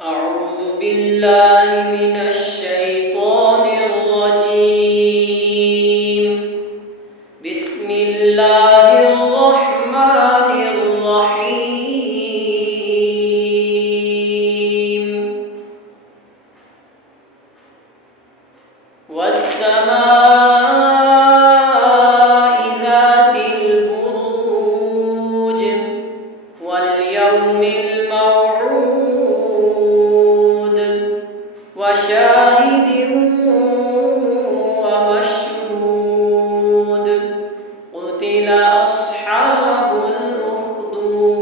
أعوذ بالله من الشيطان الرجيم. بسم الله الرحمن الرحيم. والسماء ذات البروج واليوم الموعود وشاهد ومشهود. قتل أصحاب الأخدود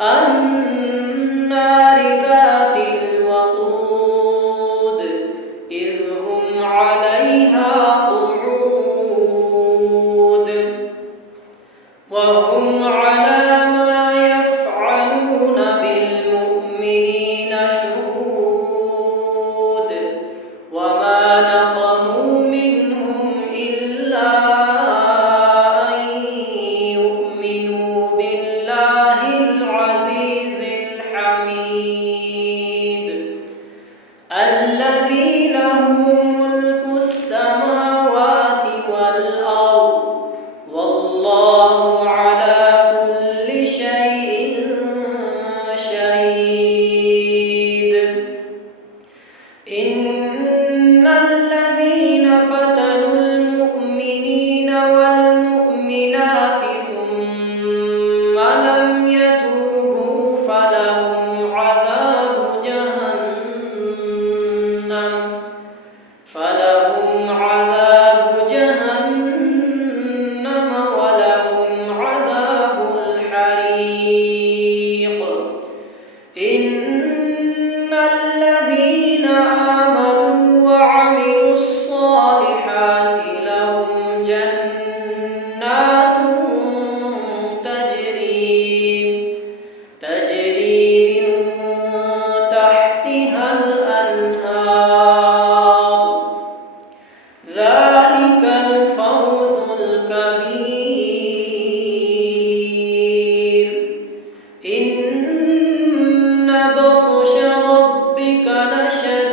النار ذات الوقود إذ هم عليها قعود وهم على ما يفعلون بالمؤمنين شهود. وما نقموا منهم إلا أن يؤمنوا بالله العزيز الحميد الذي له ملك السماوات والأرض والله على كل شيء شهيد. إن الذين فتنوا المؤمنين والمؤمنات ثم لم يتوبوا فلهم عذاب جهنم ولهم عذاب الحريق. إن الذين آمنوا وعملوا الصالحات لهم جنات تجري من تحتها الأنهار. ذلك الفوز الكبير. إن بطش ربك لشديد